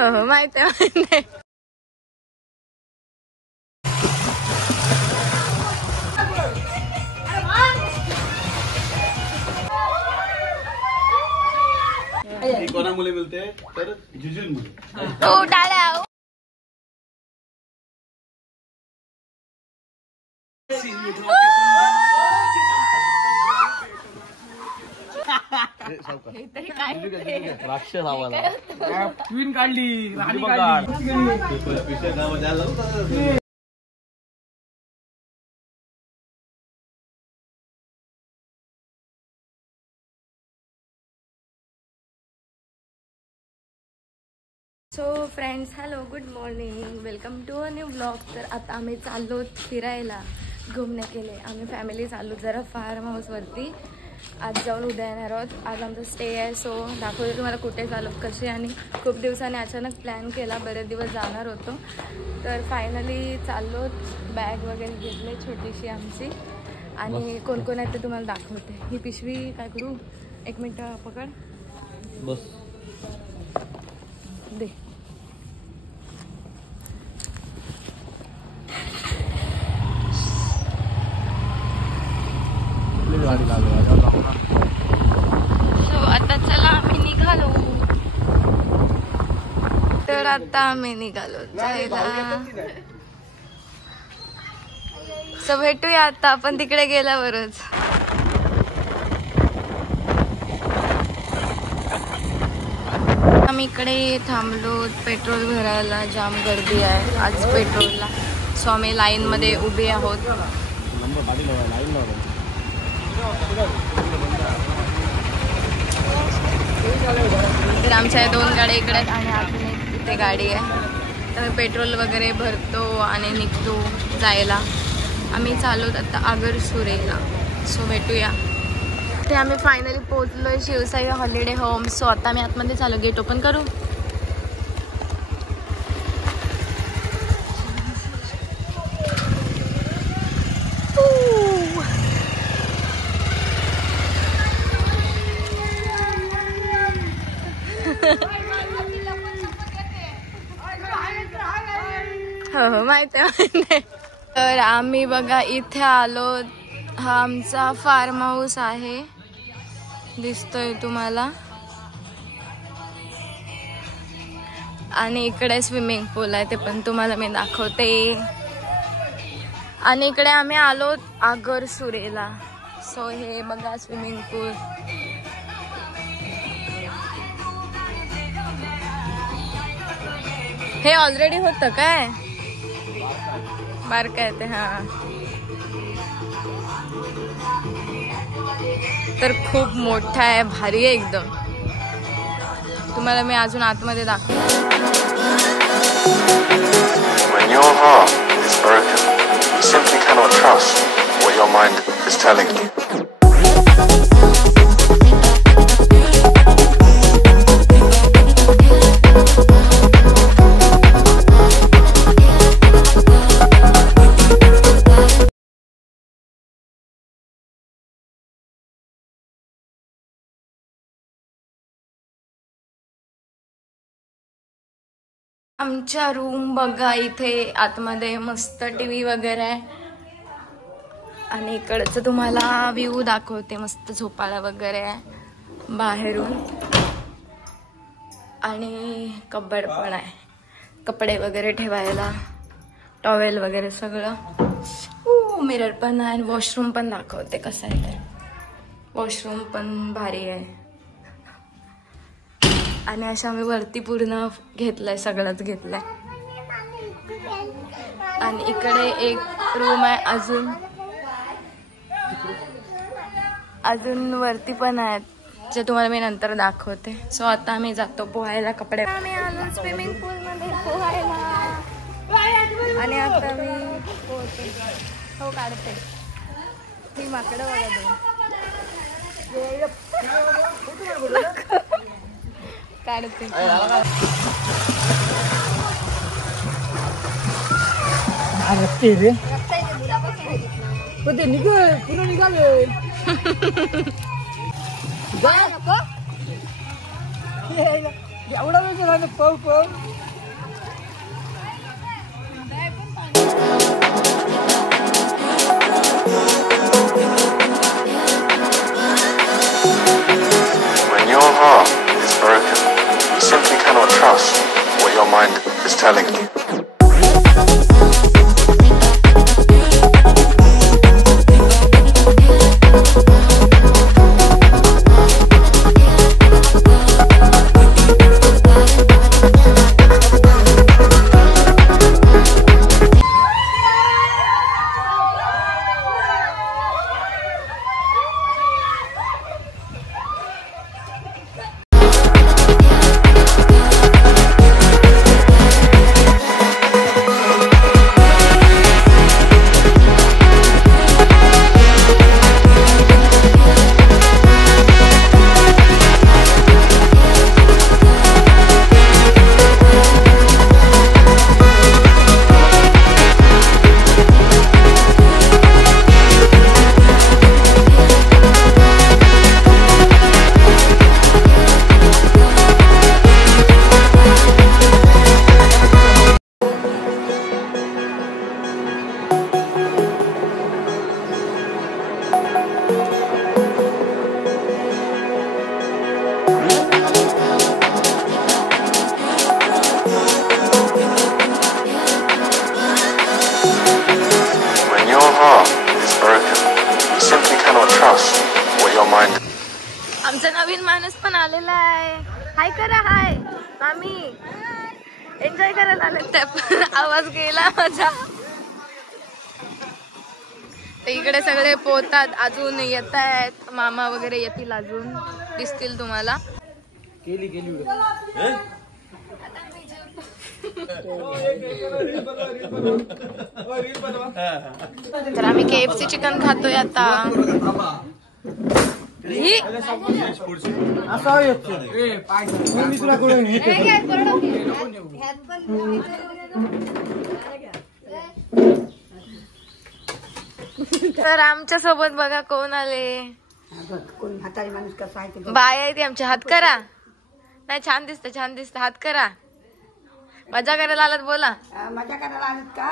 हो माहिती आहे. कोणा मुले मिळते तर जिजून मुले. तू डाळ्या राक्षस आवाला क्वीन काढली. So friends, hello, good morning, welcome to a new blog. तर आता आम्ही चाललो फिरायला, घुमणे केले. आम्ही फॅमिली चाललो जरा फार्म हाऊसवरती. आज जाऊन उद्या येणार आहोत. आज आमचा स्टे आहे, सो दाखवते तुम्हाला कुठे चालू कसे. आणि खूप दिवसांनी अचानक प्लॅन केला, बरेच दिवस जाणार होतो, तर फायनली चाललो. बॅग वगैरे घेतली छोटीशी आमची. आणि कोण कोण आहे ते तुम्हाला दाखवते. ही पिशवी काय करू, एक मिनटं पकड बस दे. आता चला आम्ही निघालो. तर आता आम्ही निघालो जायला. सो भेटूया आता आपण तिकडे गेल्यावरच. आम्ही इकडे थांबलो पेट्रोल भरायला. जाम गर्दी आहे आज पेट्रोलला, सो आम्ही लाईन मध्ये उभे आहोत. तर आमच्या 2 गाड्या इकडे आहेत आणि अजून एक इथे गाडी आहे. तर पेट्रोल वगैरे भरतो आणि निघतो जायला. आम्ही चाललो आता आगरसुरेला. सो भेटूया. ते आम्ही फायनली पोहोचलोय शिवसाई हॉलिडे होम. सो आता मी आतमध्ये चालू, गेट ओपन करू. हो माहिती आहे. तर आम्ही बघा इथे आलो. हा आमचा फार्म हाऊस आहे, दिसतोय तुम्हाला. आणि इकडे स्विमिंग पूल आहे, ते पण तुम्हाला मी दाखवते. आणि इकडे आम्ही आलो आगरसुरेला. सो हे बघा स्विमिंग पूल. हे ऑलरेडी होतं काय, बारक आहे ते. हा, तर खूप मोठा आहे, भारी आहे एकदम. तुम्हाला मी अजून आतमध्ये दाखवते. When your heart is broken, you simply cannot trust what your mind is telling you. आमच्या रूम बघा, इथे आतमध्ये मस्त टीव्ही वगैरे आहे. आणि इकडचं तुम्हाला व्ह्यू दाखवते, मस्त झोपाळा वगैरे आहे बाहेरून. आणि कबड पण आहे, कपडे वगैरे ठेवायला, टॉवेल वगैरे सगळं. मिरर पण आहे. वॉशरूम पण दाखवते कसं आहे ते. वॉशरूम पण भारी आहे. आणि अशा आम्ही वरती पूर्ण घेतलंय, सगळंच घेतलंय. आणि इकडे एक रूम आहे अजून वरती पण आहेत, जे तुम्हाला मी नंतर दाखवते. सो आता आम्ही जातो पोहायला. कपडे आम्ही आलो स्विमिंग पूल मध्ये पोहायला. आणि आता मी पोहते. हो काढते. ही माकडं बघा काढते. रे पण ते निघाल पुन्हा निघाले. एवढा वेळ झाला पळ When your heart is broken, you simply cannot trust what your mind is telling you. आमचा नवीन माणूस पण आलेला आहे. हाय करा. हाय मामी. एन्जॉय करायला आले. आवाज गेला माझा. तर इकडे सगळे पोहतात. अजून येत आहेत. मामा वगैरे येतील. अजून दिसतील तुम्हाला. तर आम्ही KFC चिकन खातोय आता. तर आमच्या सोबत बघा कोण आले. बाय आहे ती आमची. हात करा. नाही छान दिसत. छान दिसत. हात करा. मजा करायला आलात. बोला. मजा करायला आलात का.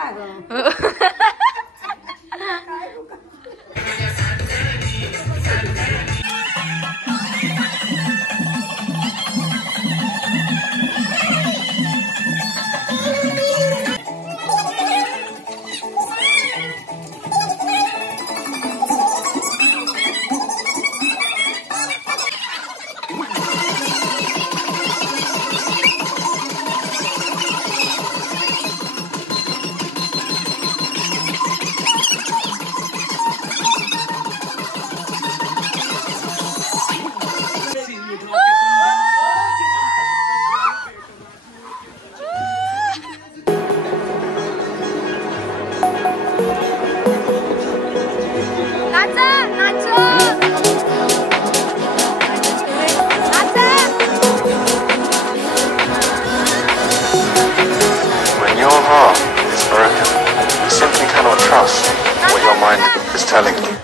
Trust what your mind is telling you.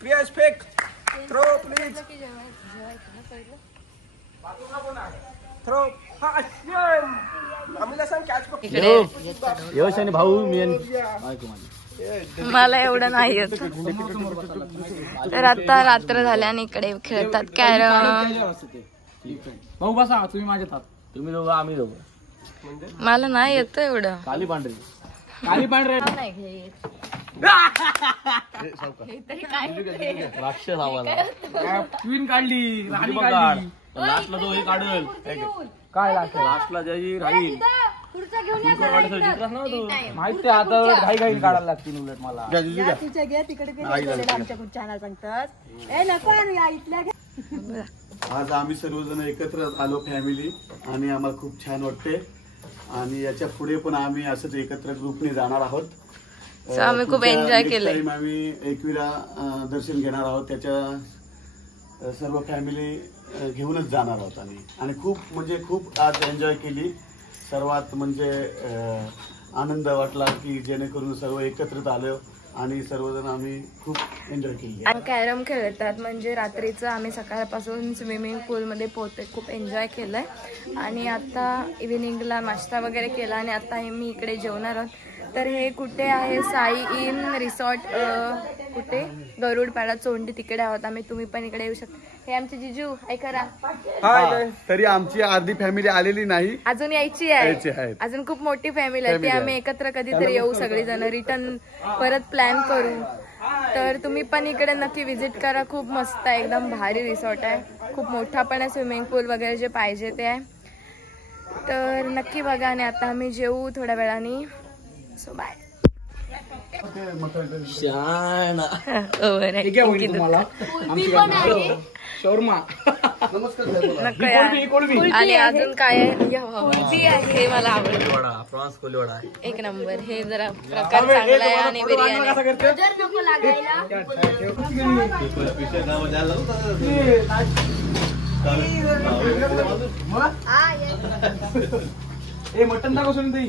Priya's pick. Throw, please. Throw. यश आणि भाऊ मी मला एवढं नाही येत. तर आता रात्र झाल्या आणि इकडे खेळतात कॅरम. भाऊ बसा तुम्ही माझ्यात आहात. तुम्ही दोघं आम्ही दोघं. मला नाही येत एवढं. काली पांढरी राक्षस आवाला क्वीन काढली. राणी काढली. लास्टला तो हे काढल. काय लास्टला जे राहील माहिती आता घाई घाई काढायला लागतील. उलट मला आज आम्ही सर्वजण एकत्र आलो फॅमिली आणि आम्हाला खूप छान वाटते. आणि याच्या पुढे पण आम्ही असंच एकत्र ग्रुपने जाणार आहोत. So आम्ही खूप एन्जॉय केलंय. Next time आम्ही एकविरा दर्शन घेणार आहोत, त्याच्या सर्व फॅमिली घेऊनच जाणार आहोत आम्ही. आणि खूप आज एन्जॉय केली. सर्वात म्हणजे आनंद वाटला की जेणेकरून सर्व एकत्रित आलो आणि सर्वजण आम्ही खूप एन्जॉय केली. कॅरम खेळतात म्हणजे रात्रीचं आम्ही सकाळपासून स्विमिंग पूलमध्ये पोहते, खूप एन्जॉय केलंय. आणि आता इव्हिनिंगला नाश्ता वगैरे केला आणि आता मी इकडे जेवणार आहोत. तर हे कुठे आहे, साई इन रिसॉर्ट, कुठे गरुडपाडा चोंडी, तिकडे आहोत आम्ही. तुम्ही पण इकडे येऊ शकता. हे आमचे जिजू हाय करा. तरी आमची अर्धी फॅमिली आलेली नाही, अजून यायची आहे. अजून खूप मोठी फॅमिली आहे ती. आम्ही एकत्र कधीतरी येऊ सगळेजण, रिटर्न परत प्लॅन करू. तर तुम्ही पण इकडे नक्की व्हिजिट करा. खूप मस्त आहे, एकदम भारी रिसॉर्ट आहे. खूप मोठा पण आहे, स्विमिंग पूल वगैरे जे पाहिजे ते आहे. तर नक्की बघा. आणि आता आम्ही जेवू थोड्या वेळाने. So bye. आणि अजून काय आहे मला आवडतं, एक नंबर. हे जरा प्रकार चांगला आहे. आणि बिर्याणी मटन दाखव सोनी ताई.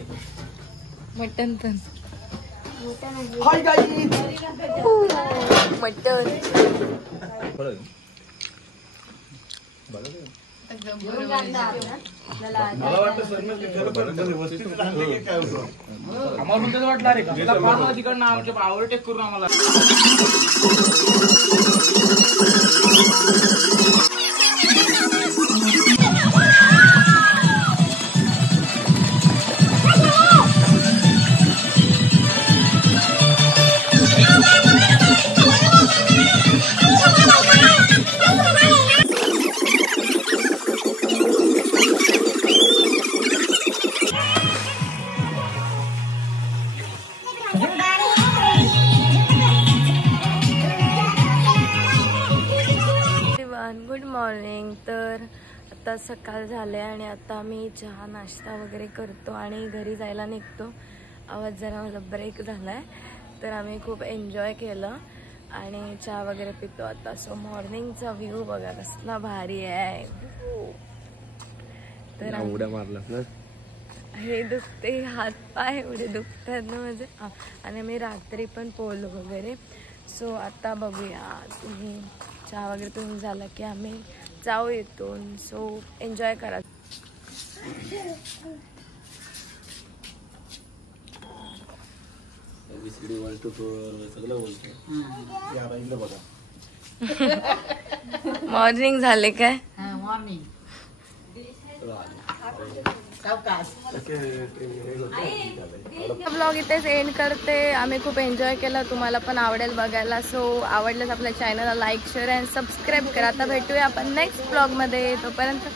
मटन पण हाय गाईज, मटन आम्हाला पण वाटलं रे का तिकडनं आमच्या ओव्हरटेक करून आम्हाला. Good morning. तर आता सकाळ झाले आणि आता मी चहा नाश्ता वगैरे करतो आणि घरी जायला निघतो. आवाज जरा मला ब्रेक झालाय. तर आम्ही खूप एन्जॉय केलं आणि चहा वगैरे पितो आता. सो मॉर्निंगचा व्ह्यू बघा कसला भारी आहे. तर उड्या मारला हे दुखते, हात पाय एवढे दुखतात ना माझे. आणि आम्ही रात्री पण पोहलो वगैरे. सो आता बघूया. तुम्ही चहा वगैरे पिऊन झाला की आम्ही जाऊ इथून. सो एन्जॉय करा. मॉर्निंग झाले काय? ब्लॉग इथेच एंड करते. आम्ही खूप एन्जॉय केला, तुम्हाला पण आवडेल बघायला. सो आवडल्यास आपल्या चॅनलला लाईक, शेअर अँड सबस्क्राईब करा. आता भेटूया आपण नेक्स्ट ब्लॉग मध्ये. तोपर्यंत